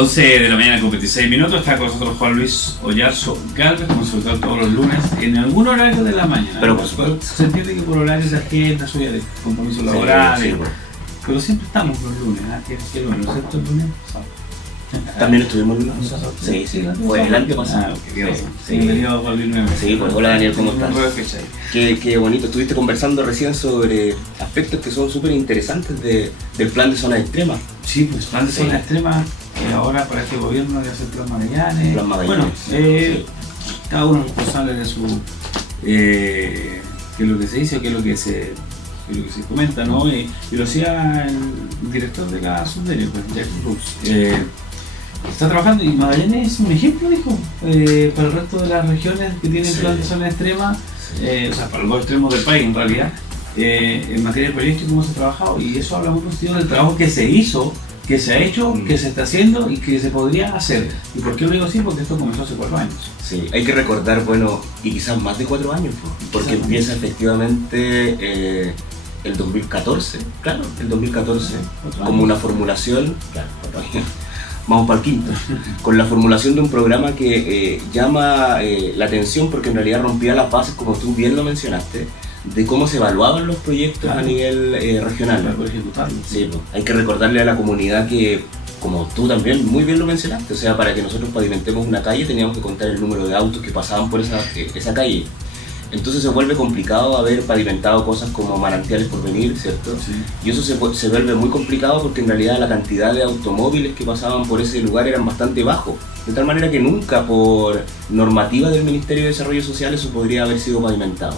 11 de la mañana con 26 minutos, está con nosotros Juan Luis Oyarzo Galvez, consultor todos los lunes, en algún horario de la mañana. Pero por supuesto. Se entiende que por horarios de agenda, suya de compromisos laborales, sí. Pero siempre estamos los lunes, ¿qué lunes? ¿No es cierto el lunes? También estuvimos el lunes. Sí, fue el año pasado. Bienvenido Juan Luis nuevamente. Sí, pues hola Daniel, ¿cómo estás? Qué bonito, estuviste conversando recién sobre aspectos que son súper interesantes del plan de zona extrema. Sí, pues plan de zona extrema, que ahora para este gobierno ya hace el plan Magallanes. Bueno, cada uno es responsable de su qué es lo que se dice, qué es lo que se comenta, ¿no? Y lo decía el director de la Subderio, pues, Jack Brooks. Está trabajando y Magallanes es un ejemplo, dijo, para el resto de las regiones que tienen plan de zona extrema, o sea, para los dos extremos del país en realidad, en materia de proyectos, cómo se ha trabajado, y eso habla muy positivo del trabajo que se hizo, que se ha hecho, que se está haciendo y que se podría hacer. ¿Y por qué lo digo así? Porque esto comenzó hace 4 años. Sí, hay que recordar, bueno, y quizás más de 4 años, porque empieza efectivamente el 2014, claro, el 2014, como una formulación, claro, 4 años. Vamos para el quinto, con la formulación de un programa que llama la atención porque en realidad rompía las bases, como tú bien lo mencionaste, de cómo se evaluaban los proyectos a nivel regional. Para poder ejecutarlo. Sí, pues, hay que recordarle a la comunidad que, como tú también muy bien lo mencionaste, o sea, para que nosotros pavimentemos una calle teníamos que contar el número de autos que pasaban por esa calle. Entonces se vuelve complicado haber pavimentado cosas como manantiales por venir, ¿cierto? Sí. Y eso se vuelve muy complicado porque en realidad la cantidad de automóviles que pasaban por ese lugar eran bastante bajos. De tal manera que nunca por normativa del Ministerio de Desarrollo Social eso podría haber sido pavimentado.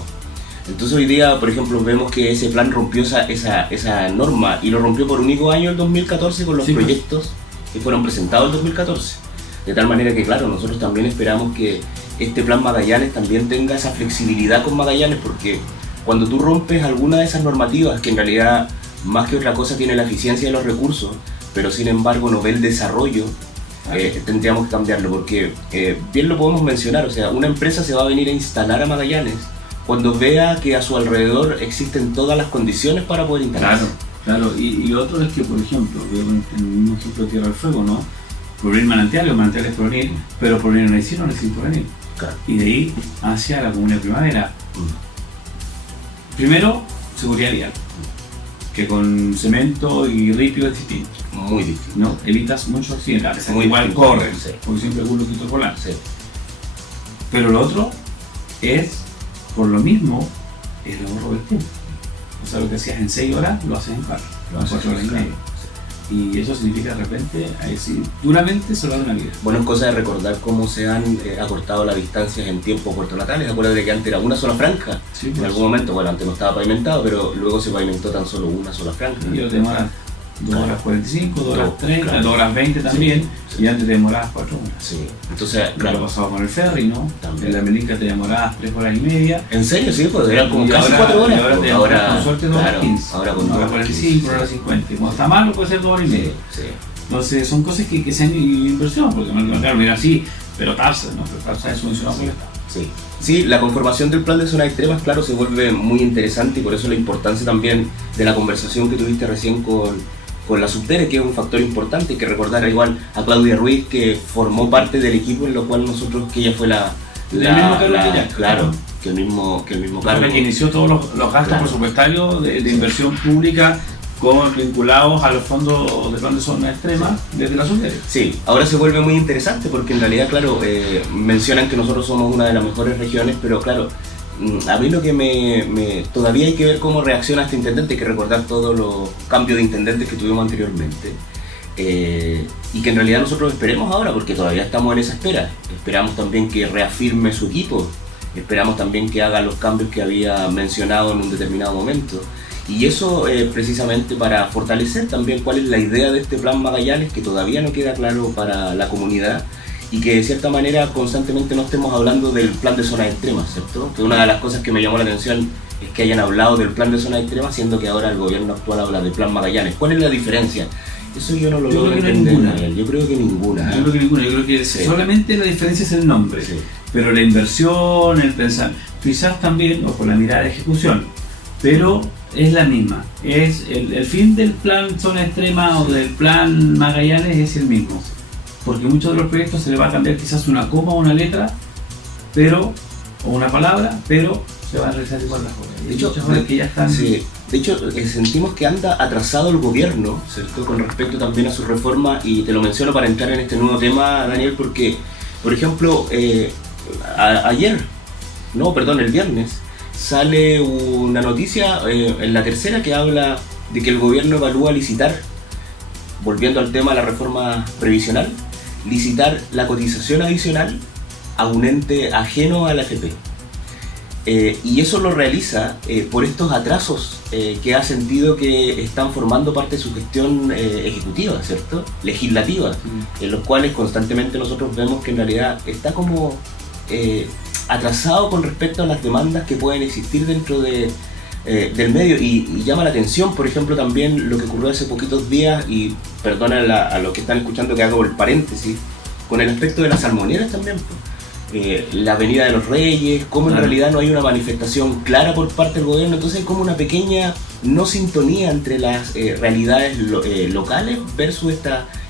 Entonces hoy día, por ejemplo, vemos que ese plan rompió esa norma y lo rompió por único año el 2014 con los proyectos que fueron presentados el 2014. De tal manera que, claro, nosotros también esperamos que este plan Magallanes también tenga esa flexibilidad con Magallanes, porque cuando tú rompes alguna de esas normativas, que en realidad más que otra cosa tiene la eficiencia de los recursos, pero sin embargo no ve el desarrollo, tendríamos que cambiarlo, porque bien lo podemos mencionar, o sea, una empresa se va a venir a instalar a Magallanes cuando vea que a su alrededor existen todas las condiciones para poder instalarse. Claro, y otro es que, por ejemplo, en un ejemplo de Tierra del Fuego, ¿no? Provenir manantiales provenir, pero provenir no necesito provenir. Claro. Y de ahí hacia la Comuna de Primavera. Primero, seguridad vial, que con cemento y ripio es distinto. Muy distinto. ¿No? Evitas muchos accidentes, igual corren, porque siempre alguno quito volar. Sí. Pero lo otro es, por lo mismo, el ahorro del tiempo. O sea, lo que hacías en 6 horas, lo haces en 4, lo haces en 4 horas y media. Y eso significa de repente, duramente salvar una vida. Bueno, es cosa de recordar cómo se han acortado las distancias en tiempos Puerto Natales. Acuérdate que antes era una sola franja, sí, en algún momento, bueno, antes no estaba pavimentado, pero luego se pavimentó tan solo una sola franja. Y yo te demoras 2 horas 45, 2 horas 30, 2 horas 20 también, y antes te demorabas 4 horas. Sí, entonces, claro. Lo pasaba con el ferry, ¿no? También. En la Melinca te demorabas 3 horas y media. ¿En serio? Sí, pues eran como casi 4 horas. Y ahora te demoras con suerte 2 horas 15. Ahora con 2 horas 45, 2 horas 50. Y cuando está malo puede ser 2 horas y media. Sí. Entonces son cosas que se han inversión, porque claro, mira, sí, pero TAPSA, ¿no? Pero TAPSA es subvencionado por el Estado. Sí. Sí, la conformación del plan de zonas extremas, claro, se vuelve muy interesante y por eso la importancia también de la conversación que tuviste recién con la Subdere, que es un factor importante. Hay que recordar igual a Claudia Ruiz, que formó parte del equipo en lo cual que ella fue que el mismo cargo. Que inició todos los gastos presupuestarios de inversión pública vinculados a los fondos de plan de zona extrema desde la Subdere. Sí, ahora se vuelve muy interesante porque en realidad, claro, mencionan que nosotros somos una de las mejores regiones, pero claro, a mí lo que todavía hay que ver cómo reacciona este intendente. Hay que recordar todos los cambios de intendentes que tuvimos anteriormente, y que en realidad nosotros esperemos ahora, porque todavía estamos en esa espera. Esperamos también que reafirme su equipo, esperamos también que haga los cambios que había mencionado en un determinado momento, y eso precisamente para fortalecer también cuál es la idea de este plan Magallanes, que todavía no queda claro para la comunidad, y que de cierta manera constantemente no estemos hablando del plan de zonas extremas, ¿cierto? Que una de las cosas que me llamó la atención es que hayan hablado del plan de zonas extremas, siendo que ahora el gobierno actual habla del plan Magallanes. ¿Cuál es la diferencia? Eso yo no lo logro entender. Yo creo que ninguna. Yo creo que solamente la diferencia es el nombre, pero la inversión, el pensar, quizás también, o con la mirada de ejecución, pero es la misma. Es el fin del plan zona extrema o del plan Magallanes es el mismo. porque muchos de los proyectos se le va a cambiar quizás una coma o una letra, o una palabra, pero se van a realizar igual las obras. De hecho, muchas obras que ya están... Sí. De hecho, sentimos que anda atrasado el gobierno, ¿cierto?, con respecto también a su reforma, y te lo menciono para entrar en este nuevo tema, Daniel, porque, por ejemplo, el viernes, sale una noticia en La Tercera que habla de que el gobierno evalúa licitar, volviendo al tema de la reforma previsional, licitar la cotización adicional a un ente ajeno a la AFP. Y eso lo realiza por estos atrasos que ha sentido que están formando parte de su gestión ejecutiva, ¿cierto?, legislativa, en los cuales constantemente nosotros vemos que en realidad está como atrasado con respecto a las demandas que pueden existir dentro del medio, y llama la atención, por ejemplo, también lo que ocurrió hace poquitos días, y perdona a los que están escuchando que hago el paréntesis, con el aspecto de las salmoneras también, la Avenida de los Reyes, como en realidad no hay una manifestación clara por parte del gobierno, entonces hay como una pequeña no sintonía entre las realidades locales versus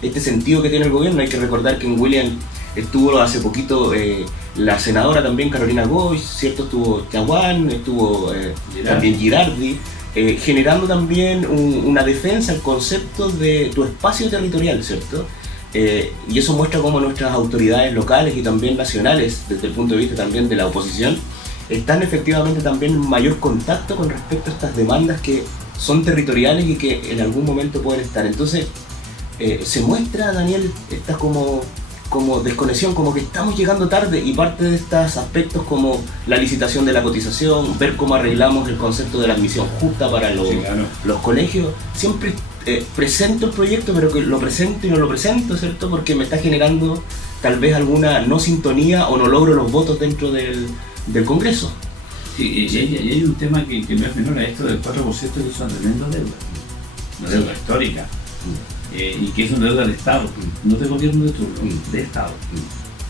este sentido que tiene el gobierno. Hay que recordar que en William estuvo hace poquito la senadora también, Carolina Goy, ¿cierto?, estuvo Chaguán, estuvo también Girardi, generando también una defensa al concepto de tu espacio territorial, ¿cierto? Y eso muestra cómo nuestras autoridades locales y también nacionales, desde el punto de vista también de la oposición, están efectivamente también en mayor contacto con respecto a estas demandas que son territoriales y que en algún momento pueden estar. Entonces, se muestra, Daniel, esta como desconexión, como que estamos llegando tarde, y parte de estos aspectos como la licitación de la cotización, ver cómo arreglamos el concepto de la admisión justa para los colegios, siempre presento el proyecto, pero que lo presento y no lo presento, ¿cierto?, porque me está generando tal vez alguna no sintonía o no logro los votos dentro del Congreso. Sí, y hay un tema que no es menor a esto del 4%, que es una tremenda deuda, una deuda histórica. Y que es una deuda de Estado, no de gobierno de turno, de Estado,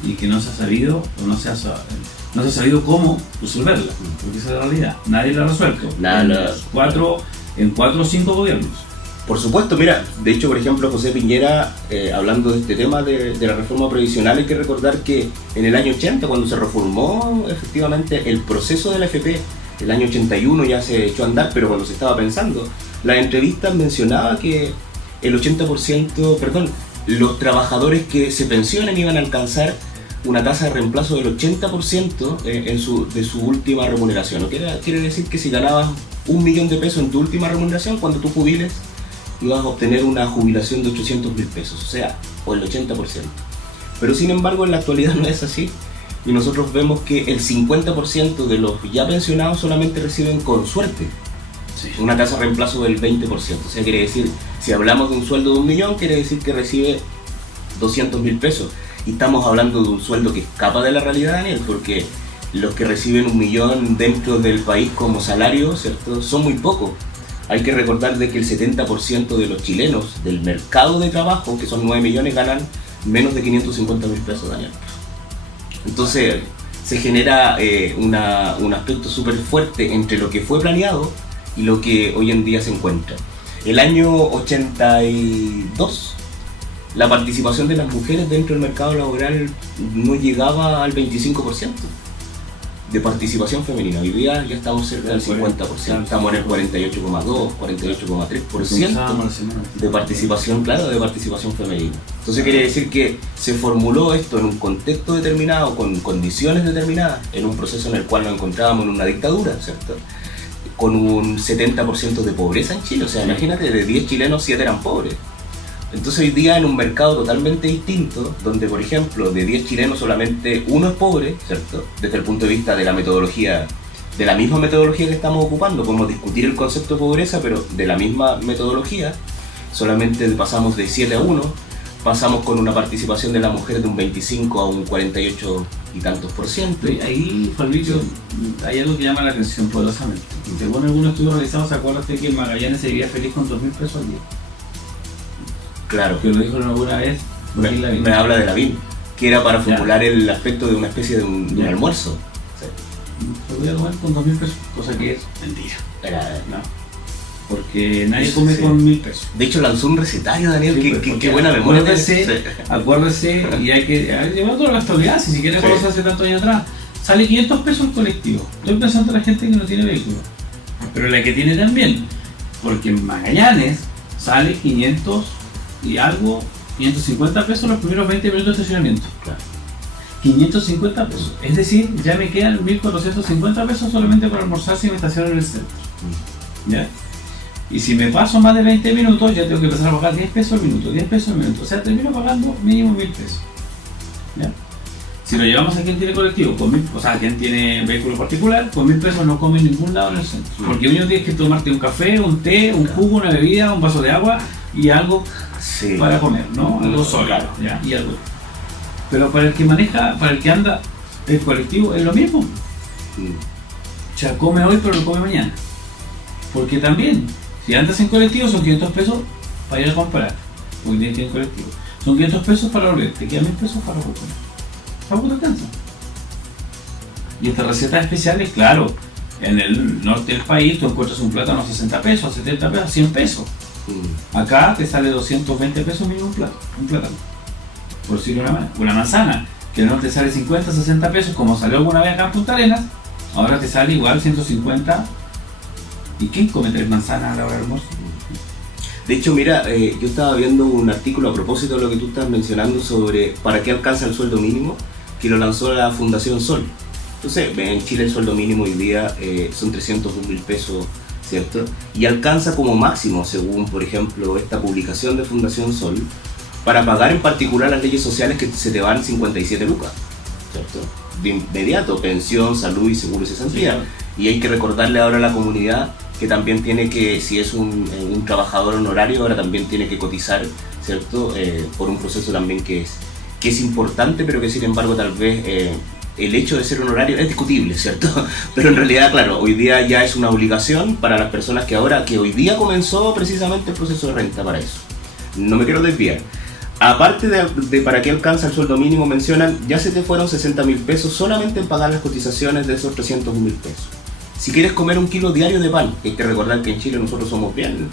y que no se ha sabido cómo resolverla, porque esa es la realidad, nadie la ha resuelto. En 4 o 5 gobiernos. Por supuesto, mira, de hecho, por ejemplo, José Piñera, hablando de este tema de la reforma previsional, hay que recordar que en el año 80, cuando se reformó efectivamente el proceso de la AFP, el año 81 ya se echó a andar, pero cuando se estaba pensando, la entrevista mencionaba que el 80%, los trabajadores que se pensionen iban a alcanzar una tasa de reemplazo del 80% de su última remuneración. Quiere decir que si ganabas 1 millón de pesos en tu última remuneración, cuando tú jubiles, ibas a obtener una jubilación de 800.000 pesos, o el 80%. Pero sin embargo, en la actualidad no es así, y nosotros vemos que el 50% de los ya pensionados solamente reciben, con suerte, una tasa de reemplazo del 20%. O sea, quiere decir, si hablamos de un sueldo de 1 millón, quiere decir que recibe 200.000 pesos. Y estamos hablando de un sueldo que escapa de la realidad, Daniel, porque los que reciben 1 millón dentro del país como salario, ¿cierto?, son muy pocos. Hay que recordar de que el 70% de los chilenos del mercado de trabajo, que son 9 millones, ganan menos de 550.000 pesos, Daniel. Entonces, se genera un aspecto súper fuerte entre lo que fue planeado y lo que hoy en día se encuentra. El año 82, la participación de las mujeres dentro del mercado laboral no llegaba al 25% de participación femenina. Hoy día ya estamos cerca del 50%, estamos en el 48,2, 48,3% de participación, de participación femenina. Entonces quiere decir que se formuló esto en un contexto determinado, con condiciones determinadas, en un proceso en el cual nos encontrábamos en una dictadura, ¿cierto?, con un 70% de pobreza en Chile. O sea, imagínate, de 10 chilenos, 7 eran pobres. Entonces hoy día, en un mercado totalmente distinto, donde por ejemplo de 10 chilenos solamente 1 es pobre, ¿cierto?, desde el punto de vista de la metodología, de la misma metodología que estamos ocupando, podemos discutir el concepto de pobreza, pero de la misma metodología, solamente pasamos de 7 a 1, pasamos con una participación de la mujer de un 25 a un 48 y tantos %. Ahí, Fabricio, hay algo que llama la atención poderosamente. Según algunos estudios realizados, acuérdate que Magallanes se vivía feliz con 2.000 pesos al día. Claro. Que lo dijo alguna vez. Me habla de Lavín, que era para formular el aspecto de una especie de un almuerzo. Se podía comer con 2.000 pesos, cosa que es mentira. No. porque nadie come con 1000 pesos. De hecho lanzó un recetario, Daniel, qué buena memoria. Acuérdese, y hay que llevar toda la actualidad, si siquiera conoce hace tantos años atrás. Sale 500 pesos el colectivo. Estoy pensando en la gente que no tiene vehículo, pero la que tiene también, porque en Magallanes sale 500 y algo, 550 pesos los primeros 20 minutos de estacionamiento. Claro. 550 pesos, es decir, ya me quedan 1450 pesos solamente para almorzar si me estaciono en el centro. ¿Ya? Y si me paso más de 20 minutos, ya tengo que empezar a pagar 10 pesos al minuto, 10 pesos al minuto. O sea, termino pagando mínimo 1000 pesos. ¿Ya? Si lo llevamos a quien tiene colectivo, o sea, quien tiene vehículo particular, con 1000 pesos no come en ningún lado en el centro. Porque uno tienes que tomarte un café, un té, un jugo, una bebida, un vaso de agua y algo para comer, ¿no? Algo sólido, ¿ya? Y algo. Pero para el que maneja, para el que anda el colectivo es lo mismo. O sea, come hoy pero no come mañana. Porque también, si andas en colectivo son 500 pesos para ir a comprar, porque tienes que ir en colectivo. Son 500 pesos para volver, te quedan 1000 pesos para comer. ¿Tampoco te alcanza? Y estas recetas especiales, claro, en el norte del país tú encuentras un plátano a 60 pesos, a 70 pesos, a 100 pesos. Acá te sale 220 pesos mínimo un plátano. Por decirlo una manzana, que no te sale 50, 60 pesos, como salió alguna vez acá en Punta Arenas, ahora te sale igual 150. ¿Y quién come 3 manzanas a la hora del almuerzo? De hecho, mira, yo estaba viendo un artículo a propósito de lo que tú estás mencionando sobre para qué alcanza el sueldo mínimo, que lo lanzó la Fundación Sol. Entonces, en Chile el sueldo mínimo hoy día son 301.000 pesos, ¿cierto? Y alcanza como máximo, según, por ejemplo, esta publicación de Fundación Sol, para pagar en particular las leyes sociales que se te van 57 lucas, ¿cierto? De inmediato, pensión, salud y seguro y cesantía. Y hay que recordarle ahora a la comunidad que también tiene que, si es un trabajador honorario, ahora también tiene que cotizar, ¿cierto? Por un proceso también que es importante, pero que sin embargo tal vez el hecho de ser honorario es discutible, ¿cierto? Pero en realidad, claro, hoy día ya es una obligación para las personas que hoy día comenzó precisamente el proceso de renta para eso. No me quiero desviar. Aparte de para qué alcanza el sueldo mínimo, mencionan, ya se te fueron 60.000 pesos solamente en pagar las cotizaciones de esos 301.000 pesos. Si quieres comer un kilo diario de pan, hay que recordar que en Chile nosotros somos bien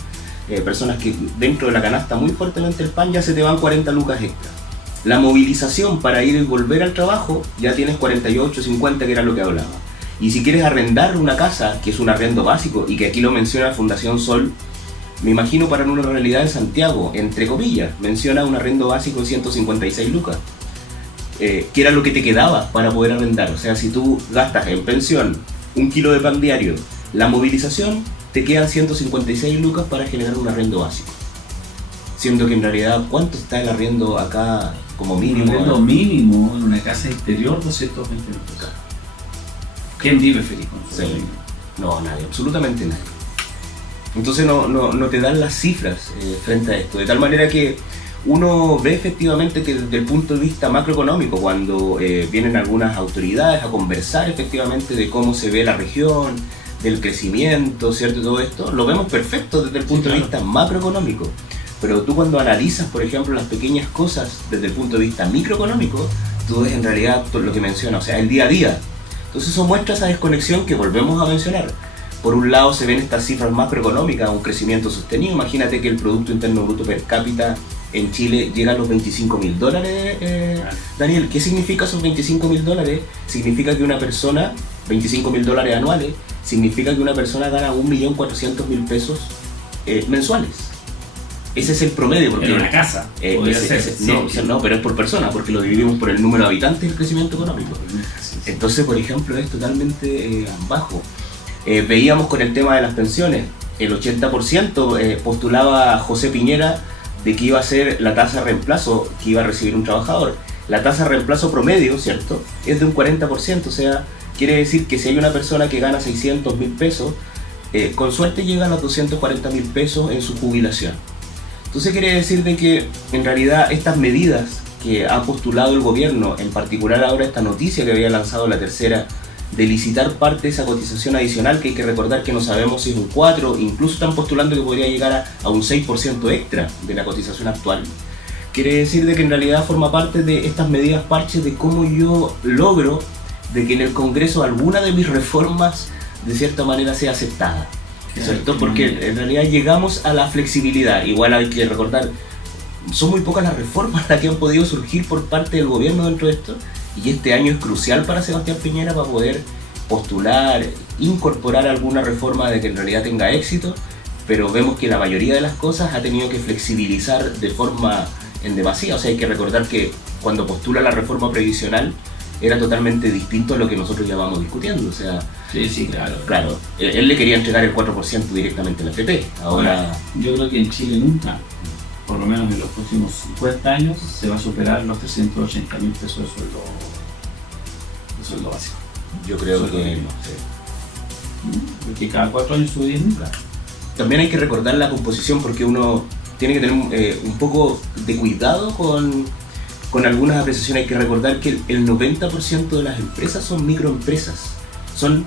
personas que dentro de la canasta muy fuertemente el pan, ya se te van 40 lucas extra. La movilización para ir y volver al trabajo, ya tienes 48, 50, que era lo que hablaba. Y si quieres arrendar una casa, que es un arriendo básico, y que aquí lo menciona Fundación Sol, me imagino para una realidad en Santiago, entre comillas, menciona un arriendo básico de 156 lucas, que era lo que te quedaba para poder arrendar. O sea, si tú gastas en pensión un kilo de pan diario, la movilización, te quedan 156 lucas para generar un arriendo básico. Siendo que en realidad, ¿cuánto está el arriendo acá como mínimo? Un arriendo mínimo en una casa interior, 220 lucas. ¿Quién vive feliz con su arriendo? No, nadie, absolutamente nadie. Entonces no te dan las cifras frente a esto, de tal manera que uno ve efectivamente que desde el punto de vista macroeconómico, cuando vienen algunas autoridades a conversar efectivamente de cómo se ve la región, del crecimiento, ¿cierto? Y todo esto, lo vemos perfecto desde el punto de vista macroeconómico. Pero tú cuando analizas, por ejemplo, las pequeñas cosas desde el punto de vista microeconómico, tú ves en realidad lo que menciona, o sea, el día a día. Entonces eso muestra esa desconexión que volvemos a mencionar. Por un lado se ven estas cifras macroeconómicas, un crecimiento sostenido. Imagínate que el Producto Interno Bruto per cápita en Chile llega a los $25.000. Daniel, ¿qué significa esos $25.000? Significa que una persona, $25.000 anuales, significa que una persona gana 1.400.000 pesos mensuales. Ese es el promedio. Porque en una casa. No, pero es por persona, porque lo dividimos por el número de habitantes y el crecimiento económico. Entonces, por ejemplo, es totalmente bajo. Veíamos con el tema de las pensiones, el 80% postulaba a José Piñera de que iba a ser la tasa de reemplazo que iba a recibir un trabajador. La tasa de reemplazo promedio, ¿cierto?, es de un 40%, o sea, quiere decir que si hay una persona que gana 600.000 pesos, con suerte llega a los 240.000 pesos en su jubilación. Entonces quiere decir de que en realidad estas medidas que ha postulado el gobierno, en particular ahora esta noticia que había lanzado la tercera, de licitar parte de esa cotización adicional, que hay que recordar que no sabemos si es un 4, incluso están postulando que podría llegar a un 6% extra de la cotización actual. Quiere decir de que en realidad forma parte de estas medidas parches de cómo yo logro de que en el Congreso alguna de mis reformas de cierta manera sea aceptada. ¿cierto? Porque en realidad llegamos a la flexibilidad. Igual hay que recordar, son muy pocas las reformas que han podido surgir por parte del gobierno dentro de esto, y este año es crucial para Sebastián Piñera para poder postular, incorporar alguna reforma de que en realidad tenga éxito, pero vemos que la mayoría de las cosas ha tenido que flexibilizar de forma en demasía. O sea, hay que recordar que cuando postula la reforma previsional era totalmente distinto a lo que nosotros ya vamos discutiendo. O sea, sí, claro, él le quería entregar el 4% directamente en la FP. Ahora, yo creo que en Chile nunca, por lo menos en los próximos 50 años, se va a superar los 380.000 pesos de sueldo básico. Yo creo que no sé. Porque cada 4 años sube 10 nunca. También hay que recordar la composición, porque uno tiene que tener un poco de cuidado con algunas apreciaciones. Hay que recordar que el 90% de las empresas son microempresas, son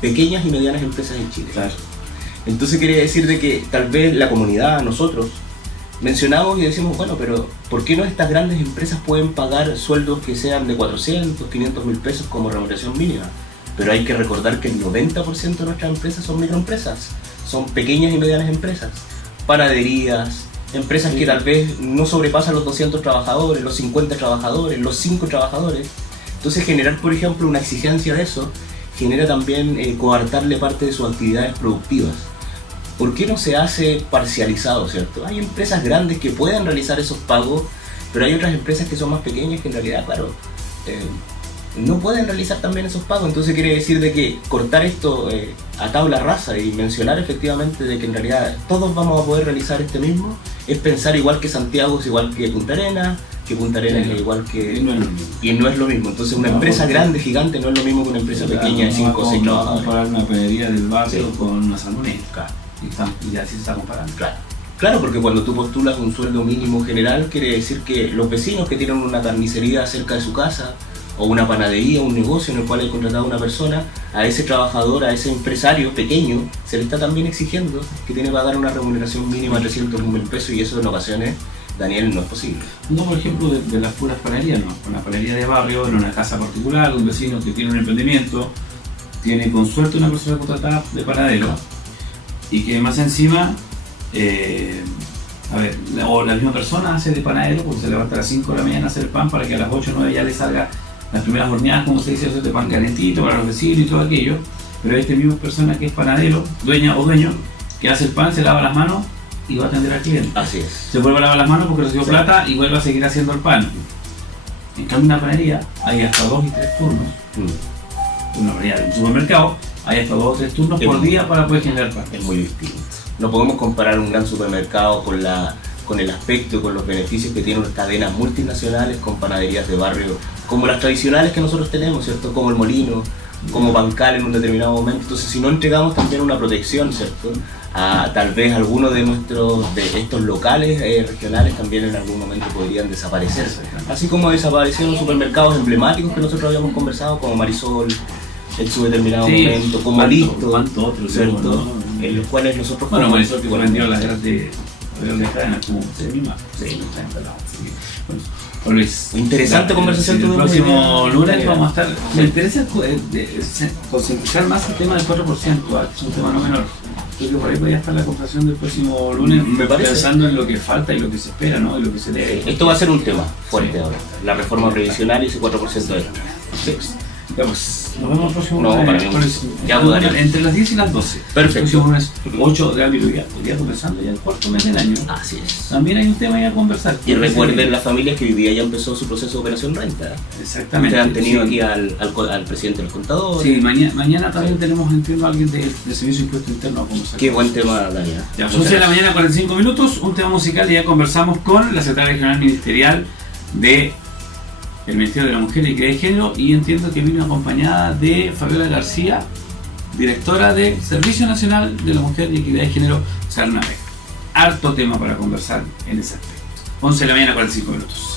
pequeñas y medianas empresas en Chile. Claro. Entonces quería decir de que tal vez la comunidad, nosotros, mencionamos y decimos, bueno, pero ¿por qué no estas grandes empresas pueden pagar sueldos que sean de 400, 500.000 pesos como remuneración mínima? Pero hay que recordar que el 90% de nuestras empresas son microempresas, son pequeñas y medianas empresas, panaderías, empresas que tal vez no sobrepasan los 200 trabajadores, los 50 trabajadores, los 5 trabajadores. Entonces generar, por ejemplo, una exigencia de eso genera también coartarle parte de sus actividades productivas. ¿Por qué no se hace parcializado, cierto? Hay empresas grandes que pueden realizar esos pagos, pero hay otras empresas que son más pequeñas que en realidad, claro, no pueden realizar también esos pagos. Entonces quiere decir de que cortar esto a tabla rasa y mencionar efectivamente de que en realidad todos vamos a poder realizar este mismo, es pensar igual que Santiago es igual que Punta Arenas, es igual que... Y no es lo mismo. Entonces una empresa grande, gigante, no es lo mismo que una empresa pequeña de 5 o 6 trabajadores. Comparar una panadería del barrio con una salmonera. Y así se está comparando. Claro, porque cuando tú postulas un sueldo mínimo general, quiere decir que los vecinos que tienen una carnicería cerca de su casa, o una panadería, un negocio en el cual hay contratado a una persona, a ese trabajador, a ese empresario pequeño, se le está también exigiendo que tiene que pagar una remuneración mínima de 300.000 pesos, y eso en ocasiones, Daniel, no es posible. No, por ejemplo, de las puras panaderías, no. Con la panadería de barrio, en una casa particular, un vecino que tiene un emprendimiento, tiene con suerte una persona contratada de panadero, y que más encima, o la misma persona hace de panadero, porque se levanta a las 5 de la mañana a hacer el pan para que a las 8 o 9 ya le salga las primeras horneadas, como se dice, de pan calentito para los vecinos y todo aquello. Pero esta misma persona que es panadero, dueña o dueño, que hace el pan, se lava las manos y va a atender al cliente. Así es. Se vuelve a lavar las manos porque recibió plata y vuelve a seguir haciendo el pan. En cambio, en una panadería hay hasta 2 y 3 turnos. Una panadería de un supermercado hay hasta 2 o 3 turnos por día para poder generar pan. Es muy distinto. No podemos comparar un gran supermercado con el aspecto y con los beneficios que tienen cadenas multinacionales con panaderías de barrio, como las tradicionales que nosotros tenemos, ¿cierto? Como el Molino, como Bancal en un determinado momento. Entonces, si no entregamos también una protección, ¿cierto?, a tal vez algunos de estos locales regionales, también en algún momento podrían desaparecer. Así como desaparecieron supermercados emblemáticos que nosotros habíamos conversado, como Marisol en su determinado momento, como Listo, ¿cierto? En los cuales nosotros... Bueno, Marisol que vendió las grandes cadenas como usted misma. Luis, interesante conversación. El próximo lunes vamos a estar... Me interesa concentrar más el tema del 4%, es un tema no menor. Creo que por ahí podría estar la conversación del próximo lunes, pensando en lo que falta y lo que se espera, ¿no? Y lo que se debe. Esto va a ser un tema fuerte ahora, la reforma previsional y ese 4% de esto. Ya pues, nos vemos el próximo lunes. Ya dudaré. Entre las 10 y las 12. Perfecto. El próximo lunes 8 de abril, ya comenzando ya el cuarto mes del año. Así es. También hay un tema ya a conversar. Y recuerden las familias que hoy día ya empezó su proceso de operación renta. Exactamente. Ustedes han tenido aquí al presidente del contador. Sí, mañana también tenemos, entiendo, a alguien del Servicio de Impuesto Interno a conversar. Qué buen tema, Daniel. Ya, 11 de la mañana, 45 minutos, un tema musical, y ya conversamos con la secretaria regional ministerial de el Ministerio de la Mujer y Equidad de Género, y entiendo que vino acompañada de Fabiola García, directora del Servicio Nacional de la Mujer y Equidad de Género, Sarnave. Harto tema para conversar en ese aspecto. 11 de la mañana, 45 minutos.